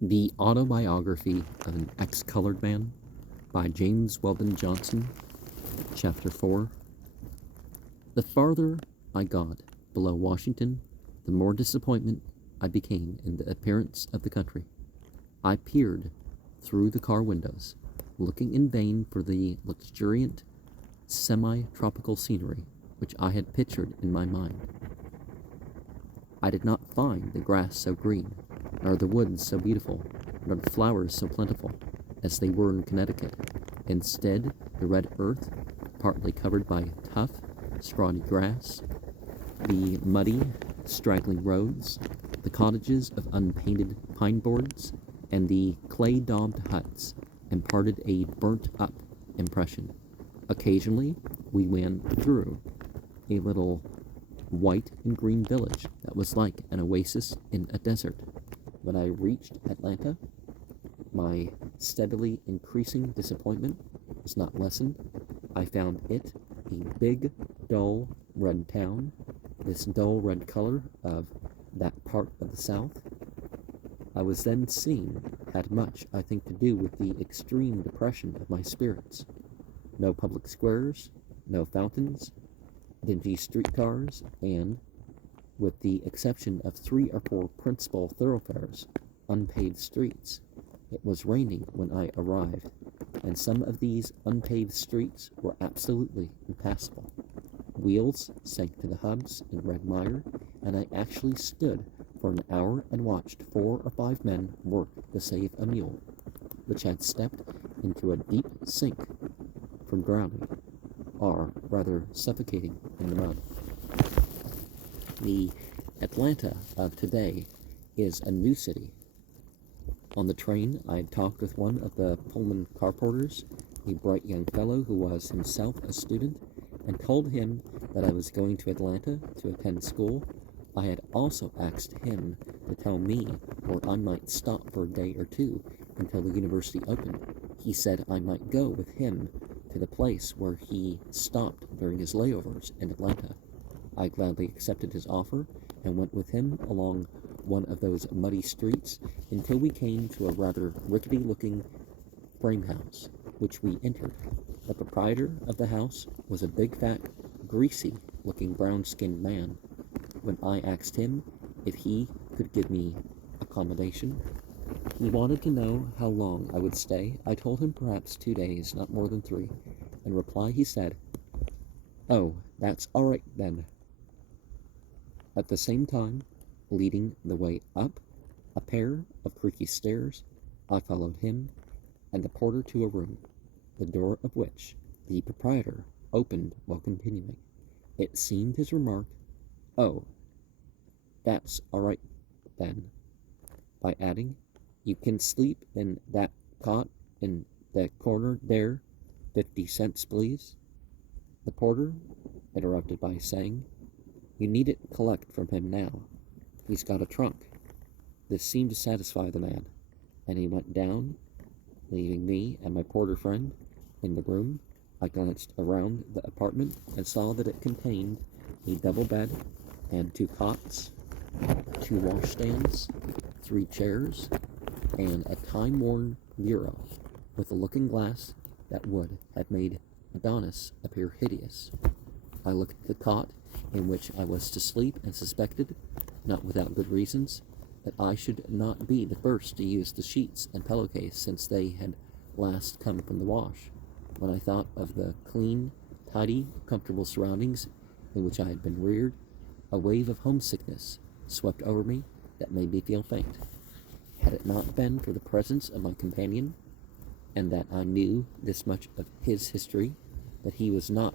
The Autobiography of an Ex-Colored Man by James Weldon Johnson, Chapter 4. The farther I got below Washington, the more disappointment I became in the appearance of the country. I peered through the car windows, looking in vain for the luxuriant, semi-tropical scenery which I had pictured in my mind. I did not find the grass so green, nor the woods so beautiful, nor the flowers so plentiful, as they were in Connecticut. Instead, the red earth, partly covered by tough, scrawny grass, the muddy, straggling roads, the cottages of unpainted pine boards, and the clay-daubed huts imparted a burnt-up impression. Occasionally, we went through a little white and green village that was like an oasis in a desert. When I reached Atlanta, my steadily increasing disappointment was not lessened. I found it a big, dull, red town, this dull red color of that part of the South I was then seeing had much, I think, to do with the extreme depression of my spirits. No public squares, no fountains, dingy streetcars, and, with the exception of 3 or 4 principal thoroughfares, unpaved streets. It was raining when I arrived, and some of these unpaved streets were absolutely impassable. Wheels sank to the hubs in red mire, and I actually stood for an hour and watched 4 or 5 men work to save a mule, which had stepped into a deep sink from drowning, or rather suffocating in the mud. The Atlanta of today is a new city. On the train, I had talked with one of the Pullman car porters, a bright young fellow who was himself a student, and told him that I was going to Atlanta to attend school. I had also asked him to tell me where I might stop for a day or two until the university opened. He said I might go with him to the place where he stopped during his layovers in Atlanta. I gladly accepted his offer and went with him along one of those muddy streets until we came to a rather rickety-looking frame house, which we entered. The proprietor of the house was a big, fat, greasy-looking brown-skinned man. When I asked him if he could give me accommodation, he wanted to know how long I would stay. I told him perhaps 2 days, not more than 3. In reply, he said, "Oh, that's all right then." At the same time, leading the way up a pair of creaky stairs, I followed him and the porter to a room, the door of which the proprietor opened while continuing. It seemed his remark, "Oh, that's all right then," by adding, "You can sleep in that cot in the corner there, 50 cents, please." The porter interrupted by saying, "You needn't collect from him now. He's got a trunk." This seemed to satisfy the man, and he went down, leaving me and my porter friend in the room. I glanced around the apartment and saw that it contained a double bed and 2 cots, 2 washstands, 3 chairs, and a time-worn bureau with a looking-glass that would have made Adonis appear hideous. I looked at the cot in which I was to sleep and suspected, not without good reasons, that I should not be the first to use the sheets and pillowcase since they had last come from the wash. When I thought of the clean, tidy, comfortable surroundings in which I had been reared, a wave of homesickness swept over me that made me feel faint. Had it not been for the presence of my companion, and that I knew this much of his history, that he was not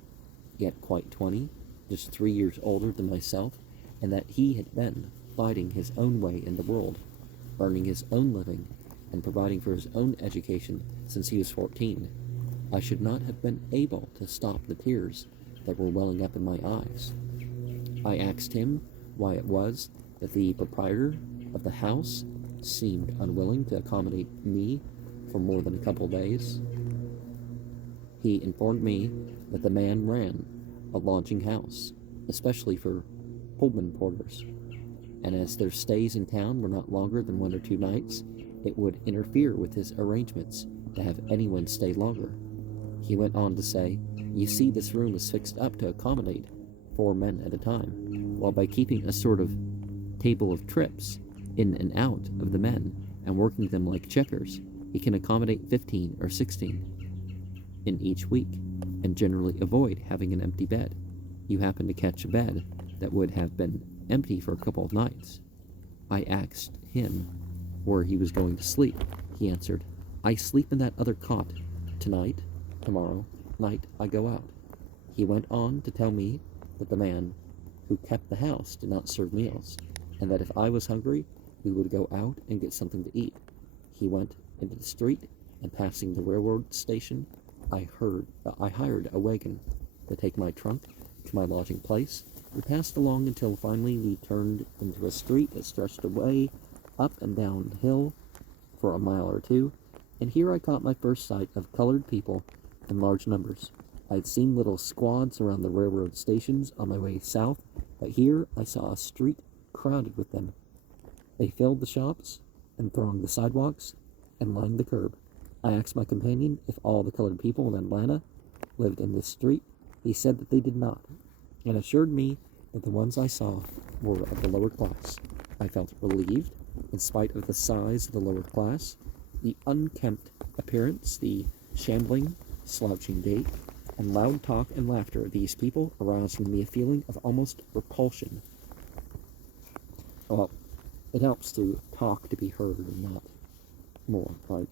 yet quite 20, just 3 years older than myself, and that he had been fighting his own way in the world, earning his own living, and providing for his own education since he was 14, I should not have been able to stop the tears that were welling up in my eyes. I asked him why it was that the proprietor of the house seemed unwilling to accommodate me for more than a couple days. He informed me that the man ran a lodging house, especially for Pullman porters, and as their stays in town were not longer than 1 or 2 nights, it would interfere with his arrangements to have anyone stay longer. He went on to say, "You see, this room is fixed up to accommodate 4 men at a time, while by keeping a sort of table of trips in and out of the men and working them like checkers, he can accommodate 15 or 16 in each week, and generally avoid having an empty bed. You happen to catch a bed that would have been empty for a couple of nights." I asked him where he was going to sleep. He answered, "I sleep in that other cot. Tonight, tomorrow night I go out." He went on to tell me that the man who kept the house did not serve meals, and that if I was hungry, we would go out and get something to eat. He went into the street, and passing the railroad station, I hired a wagon to take my trunk to my lodging place. We passed along until finally we turned into a street that stretched away up and down the hill for a mile or two, and here I caught my first sight of colored people in large numbers. I had seen little squads around the railroad stations on my way south, but here I saw a street crowded with them. They filled the shops and thronged the sidewalks and lined the curb. I asked my companion if all the colored people in Atlanta lived in this street. He said that they did not, and assured me that the ones I saw were of the lower class. I felt relieved, in spite of the size of the lower class, the unkempt appearance, the shambling, slouching gait, and loud talk and laughter of these people aroused in me a feeling of almost repulsion. Well, it helps to talk to be heard and not more, right?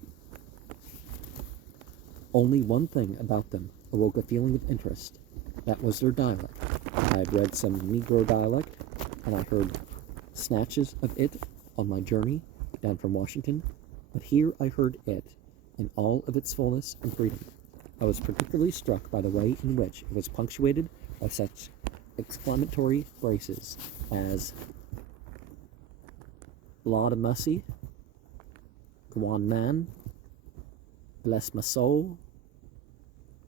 Only one thing about them awoke a feeling of interest. That was their dialect. I had read some Negro dialect, and I heard snatches of it on my journey down from Washington, but here I heard it in all of its fullness and freedom. I was particularly struck by the way in which it was punctuated by such exclamatory phrases as "Lord of mercy," "Gwan man," "Bless my soul,"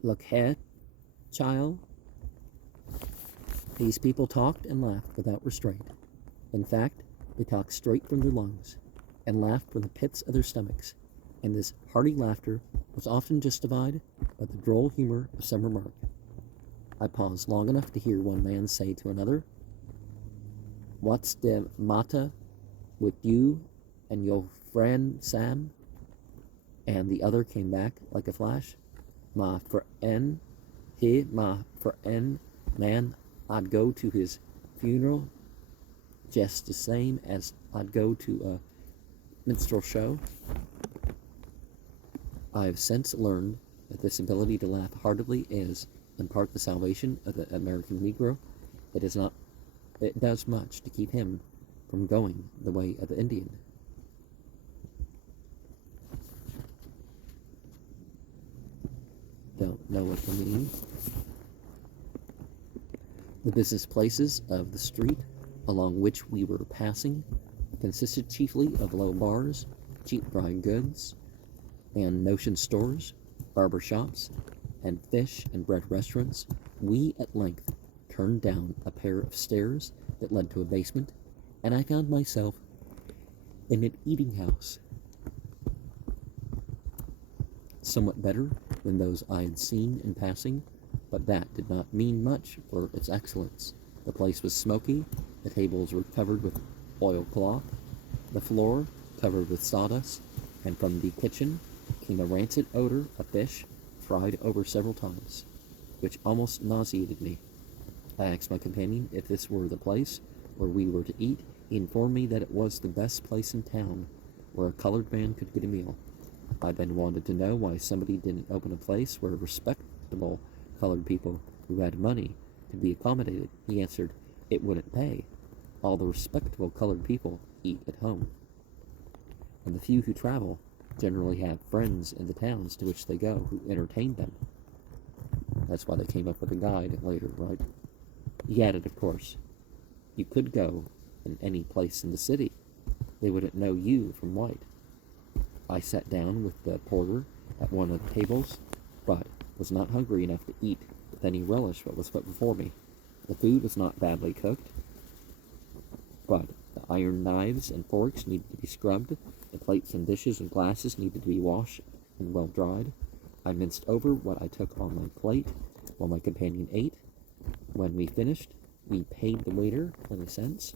"Look here, child." These people talked and laughed without restraint. In fact, they talked straight from their lungs, and laughed from the pits of their stomachs, and this hearty laughter was often justified by the droll humor of some remark. I paused long enough to hear one man say to another, "What's the matter with you and your friend Sam?" And the other came back like a flash, "My friend, my friend, man, I'd go to his funeral just the same as I'd go to a minstrel show." I have since learned that this ability to laugh heartily is, in part, the salvation of the American Negro. It does much to keep him from going the way of the Indian. Don't know what I mean. The business places of the street along which we were passing consisted chiefly of low bars, cheap dry goods, and notion stores, barber shops, and fish and bread restaurants. We at length turned down a pair of stairs that led to a basement, and I found myself in an eating house, somewhat better than those I had seen in passing, but that did not mean much for its excellence. The place was smoky, the tables were covered with oilcloth, the floor covered with sawdust, and from the kitchen came a rancid odor of fish fried over several times, which almost nauseated me. I asked my companion if this were the place where we were to eat. He informed me that it was the best place in town where a colored man could get a meal. I then wanted to know why somebody didn't open a place where respectable colored people who had money could be accommodated. He answered, "It wouldn't pay. All the respectable colored people eat at home, and the few who travel generally have friends in the towns to which they go who entertain them." That's why they came up with a guide later, right? He added, of course, you could go in any place in the city. They wouldn't know you from white. I sat down with the porter at one of the tables, but was not hungry enough to eat with any relish what was put before me. The food was not badly cooked, but the iron knives and forks needed to be scrubbed. The plates and dishes and glasses needed to be washed and well dried. I minced over what I took on my plate while my companion ate. When we finished, we paid the waiter 20 cents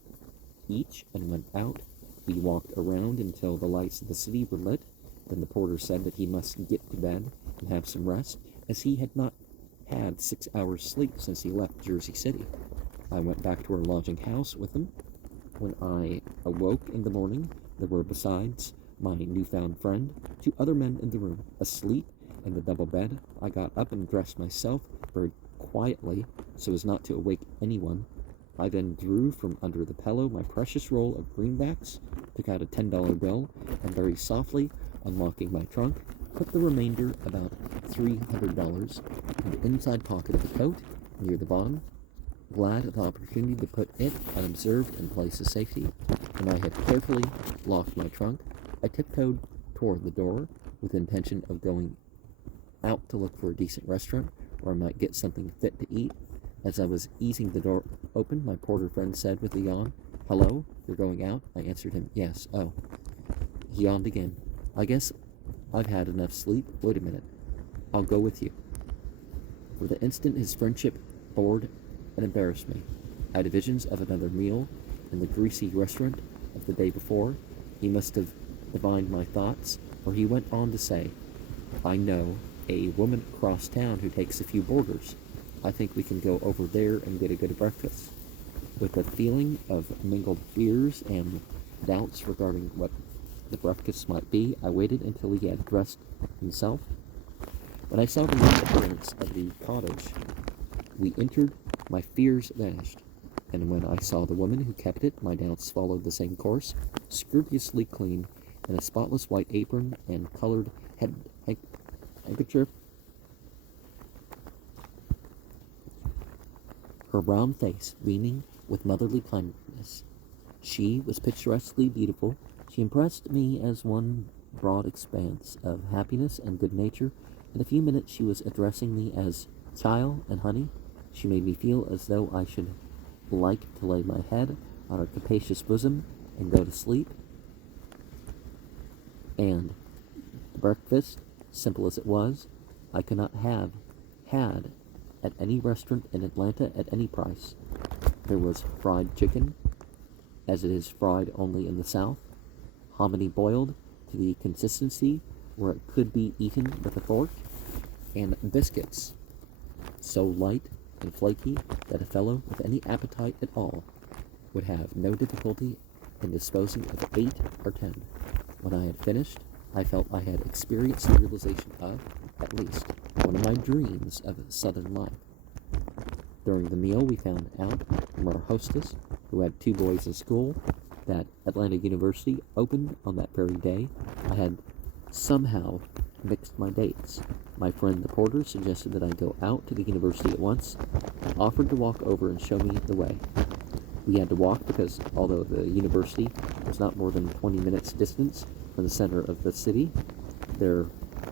each and went out. We walked around until the lights of the city were lit. Then the porter said that he must get to bed and have some rest, as he had not had 6 hours sleep since he left Jersey City. I went back to our lodging house with him. When I awoke in the morning, there were, besides my newfound friend, 2 other men in the room, asleep in the double bed. I got up and dressed myself very quietly so as not to awake anyone. I then drew from under the pillow my precious roll of greenbacks, took out a $10 bill, and very softly, unlocking my trunk, put the remainder, about $300, in the inside pocket of the coat, near the bottom. Glad of the opportunity to put it unobserved in place of safety, when I had carefully locked my trunk, I tiptoed toward the door with the intention of going out to look for a decent restaurant where I might get something fit to eat. As I was easing the door open, my porter friend said with a yawn, "Hello, you're going out?" I answered him, "Yes." "Oh." He yawned again. "I guess I've had enough sleep. Wait a minute. I'll go with you." For the instant, his friendship bored and embarrassed me. I had visions of another meal in the greasy restaurant of the day before. He must have divined my thoughts, for he went on to say, "I know a woman across town who takes a few boarders. I think we can go over there and get a good breakfast." With a feeling of mingled fears and doubts regarding what the breakfast might be, I waited until he had dressed himself. When I saw the main appearance of the cottage we entered, my fears vanished, and when I saw the woman who kept it, my doubts followed the same course. Scrupulously clean, in a spotless white apron and colored handkerchief, her round face beaming with motherly kindness. She was picturesquely beautiful. She impressed me as one broad expanse of happiness and good nature. In a few minutes she was addressing me as "child" and "honey." She made me feel as though I should like to lay my head on her capacious bosom and go to sleep. And the breakfast, simple as it was, I could not have had at any restaurant in Atlanta at any price. There was fried chicken, as it is fried only in the South, hominy boiled to the consistency where it could be eaten with a fork, and biscuits so light and flaky that a fellow with any appetite at all would have no difficulty in disposing of 8 or 10. When I had finished, I felt I had experienced the realization of, at least, one of my dreams of Southern life. During the meal, we found out from our hostess, who had 2 boys in school, that Atlanta University opened on that very day. I had somehow mixed my dates. My friend the porter suggested that I go out to the university at once, and offered to walk over and show me the way. We had to walk because, although the university was not more than 20 minutes distance from the center of the city, there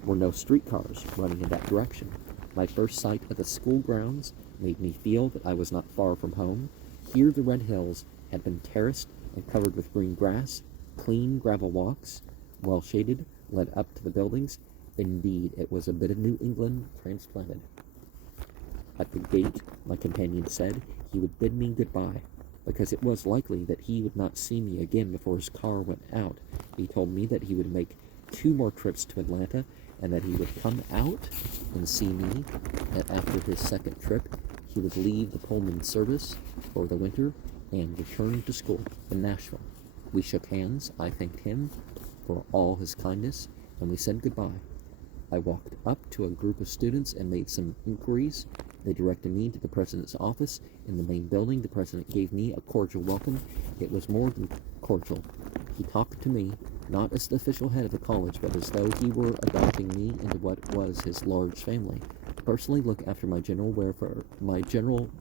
were no streetcars running in that direction. My first sight of the school grounds made me feel that I was not far from home. Here the red hills had been terraced and covered with green grass. Clean gravel walks, well shaded, led up to the buildings. Indeed, it was a bit of New England transplanted. At the gate, my companion said he would bid me goodbye, because it was likely that he would not see me again before his car went out. He told me that he would make 2 more trips to Atlanta, and that he would come out and see me, and after his second trip, he would leave the Pullman service for the winter and return to school in Nashville. We shook hands. I thanked him for all his kindness, and we said goodbye. I walked up to a group of students and made some inquiries. They directed me to the president's office in the main building. The president gave me a cordial welcome. It was more than cordial. He talked to me, not as the official head of the college, but as though he were adopting me into what was his large family, to personally look after my general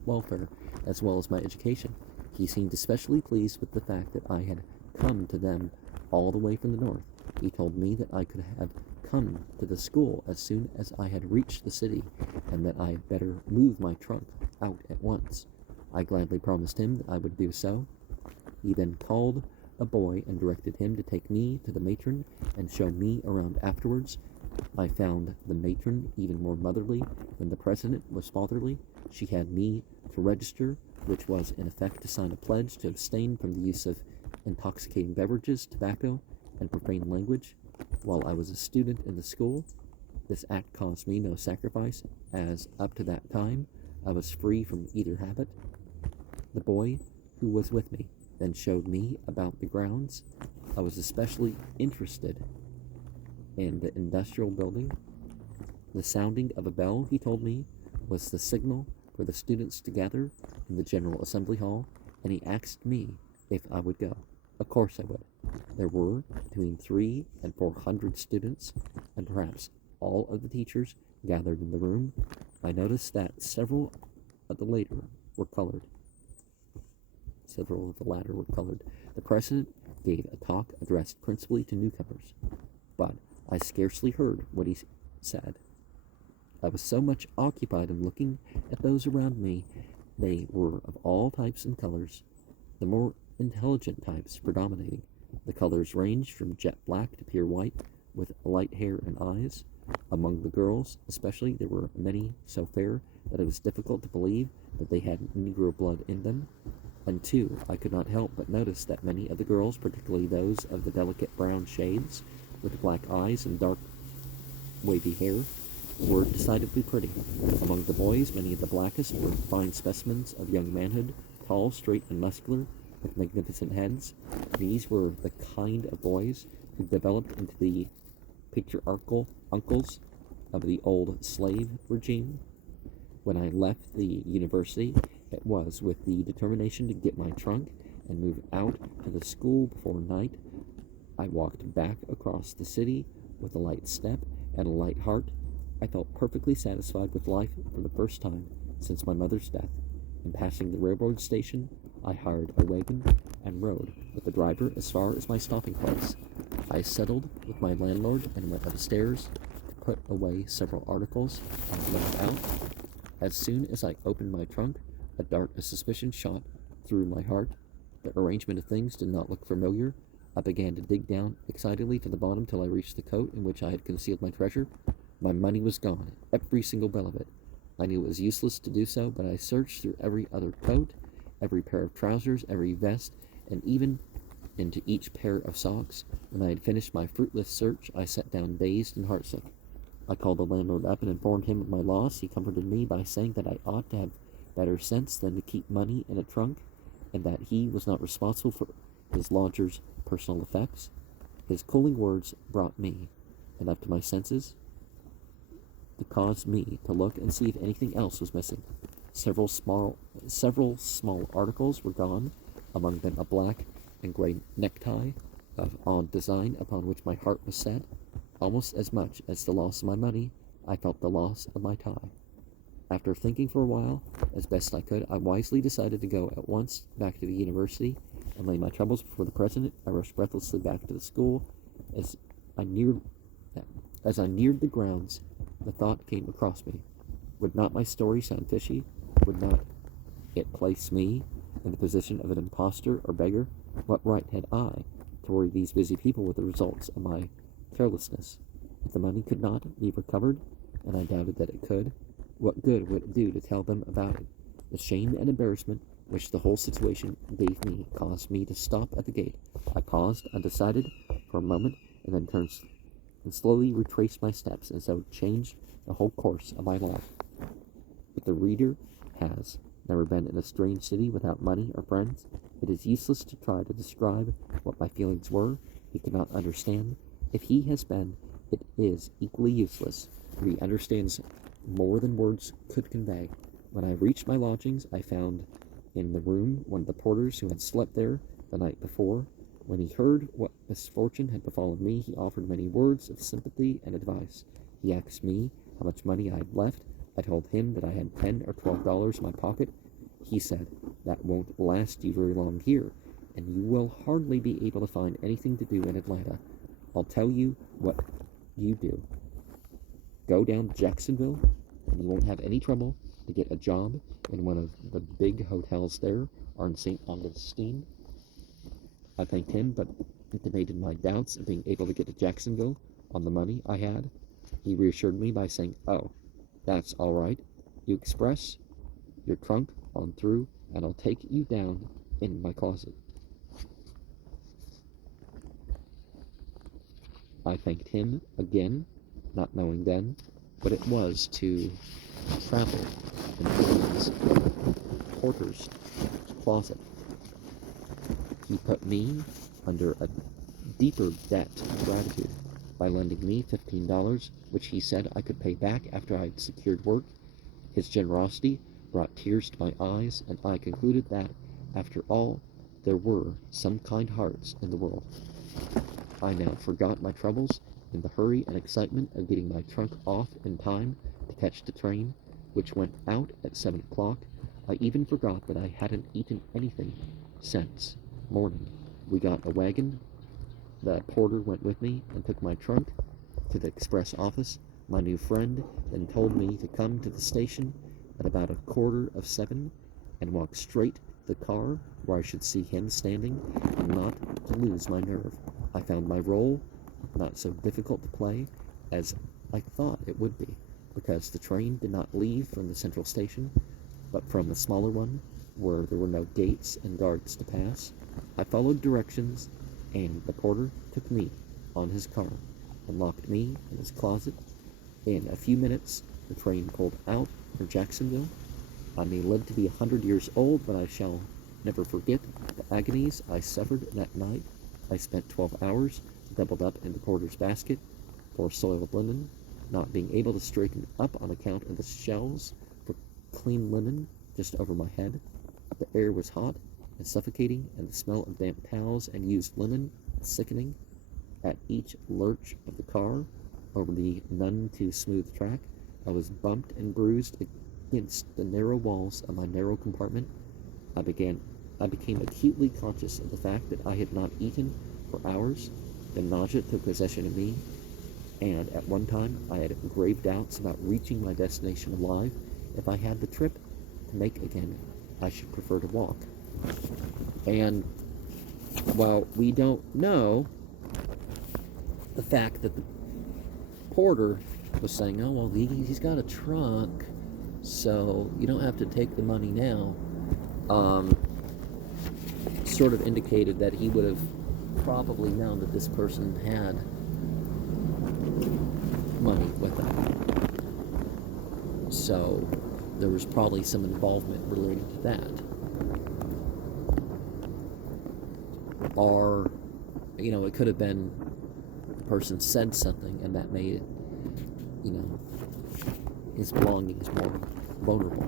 welfare, as well as my education. He seemed especially pleased with the fact that I had come to them all the way from the north. He told me that I could have come to the school as soon as I had reached the city, and that I had better move my trunk out at once. I gladly promised him that I would do so. He then called a boy and directed him to take me to the matron and show me around afterwards. I found the matron even more motherly than the president was fatherly. She had me to register, which was in effect to sign a pledge to abstain from the use of intoxicating beverages, tobacco, and profane language while I was a student in the school. This act caused me no sacrifice, as up to that time I was free from either habit. The boy who was with me then showed me about the grounds. I was especially interested in the industrial building. The sounding of a bell, he told me, was the signal for the students to gather in the General Assembly Hall, and he asked me if I would go. Of course I would. There were between 300 and 400 students, and perhaps all of the teachers gathered in the room. I noticed that several of the latter were colored. The president gave a talk addressed principally to newcomers, but I scarcely heard what he said. I was so much occupied in looking at those around me. They were of all types and colors, the more intelligent types predominating. The colors ranged from jet black to pure white, with light hair and eyes. Among the girls, especially, there were many so fair that it was difficult to believe that they had Negro blood in them. And too, I could not help but notice that many of the girls, particularly those of the delicate brown shades, with black eyes and dark wavy hair, were decidedly pretty. Among the boys, many of the blackest were fine specimens of young manhood, tall, straight, and muscular, with magnificent heads. These were the kind of boys who developed into the patriarchal uncles of the old slave regime. When I left the university, it was with the determination to get my trunk and move out to the school before night. I walked back across the city with a light step and a light heart. I felt perfectly satisfied with life for the first time since my mother's death. In passing the railroad station, I hired a wagon and rode with the driver as far as my stopping place. I settled with my landlord and went upstairs to put away several articles and went out. As soon as I opened my trunk, a dart of suspicion shot through my heart. The arrangement of things did not look familiar. I began to dig down excitedly to the bottom till I reached the coat in which I had concealed my treasure. My money was gone, every single bit of it. I knew it was useless to do so, but I searched through every other coat, every pair of trousers, every vest, and even into each pair of socks. When I had finished my fruitless search, I sat down dazed and heartsick. I called the landlord up and informed him of my loss. He comforted me by saying that I ought to have better sense than to keep money in a trunk, and that he was not responsible for his lodger's personal effects. His cooling words brought me, enough to my senses, to cause me to look and see if anything else was missing. Several small articles were gone, among them a black and gray necktie of odd design upon which my heart was set. Almost as much as the loss of my money, I felt the loss of my tie. After thinking for a while, as best I could, I wisely decided to go at once back to the university and lay my troubles before the president. I rushed breathlessly back to the school. As I neared the grounds, the thought came across me. Would not my story sound fishy? Would not it place me in the position of an impostor or beggar? What right had I to worry these busy people with the results of my carelessness? If the money could not be recovered, and I doubted that it could, what good would it do to tell them about it? The shame and embarrassment which the whole situation gave me caused me to stop at the gate. I paused, undecided, for a moment, and then turned and slowly retraced my steps, and so changed the whole course of my life. If the reader has never been in a strange city without money or friends, it is useless to try to describe what my feelings were. He cannot understand. If he has been, it is equally useless, for he understands more than words could convey. When I reached my lodgings, I found in the room one of the porters who had slept there the night before. When he heard what misfortune had befallen me, he offered many words of sympathy and advice. He asked me how much money I had left. I told him that I had $10 or $12 in my pocket. He said, "That won't last you very long here, and you will hardly be able to find anything to do in Atlanta. I'll tell you what you do. Go down to Jacksonville, and you won't have any trouble to get a job in one of the big hotels there, or in St. Augustine. I thanked him, but intimated my doubts of being able to get to Jacksonville on the money I had. He reassured me by saying, "Oh, that's all right. You express your trunk on through, and I'll take you down in my closet." I thanked him again, not knowing then what it was to travel in his porter's closet. He put me under a deeper debt of gratitude by lending me $15, which he said I could pay back after I had secured work. His generosity brought tears to my eyes, and I concluded that, after all, there were some kind hearts in the world. I now forgot my troubles in the hurry and excitement of getting my trunk off in time to catch the train, which went out at 7 o'clock. I even forgot that I hadn't eaten anything since morning. We got a wagon. The porter went with me and took my trunk to the express office. My new friend then told me to come to the station at about 7:15 and walk straight to the car where I should see him standing and not to lose my nerve. I found my role not so difficult to play as I thought it would be, because the train did not leave from the central station, but from the smaller one where there were no gates and guards to pass. I followed directions, and the porter took me on his car and locked me in his closet. In a few minutes, the train pulled out for Jacksonville. I may live to be 100 years old, but I shall never forget the agonies I suffered that night. I spent 12 hours doubled up in the porter's basket for soiled linen, not being able to straighten up on account of the shelves for clean linen just over my head. The air was hot and suffocating, and the smell of damp towels and used linen sickening. At each lurch of the car over the none too smooth track, I was bumped and bruised against the narrow walls of my narrow compartment. I became acutely conscious of the fact that I had not eaten for hours. The nausea took possession of me, and at one time I had grave doubts about reaching my destination alive. If I had the trip to make again, I should prefer to walk. And while we don't know the fact that the porter was saying, "Oh, well, he's got a trunk, so you don't have to take the money now," sort of indicated that he would have probably known that this person had money with them. So there was probably some involvement related to that. Or, it could have been the person said something and that made it, his belongings more vulnerable.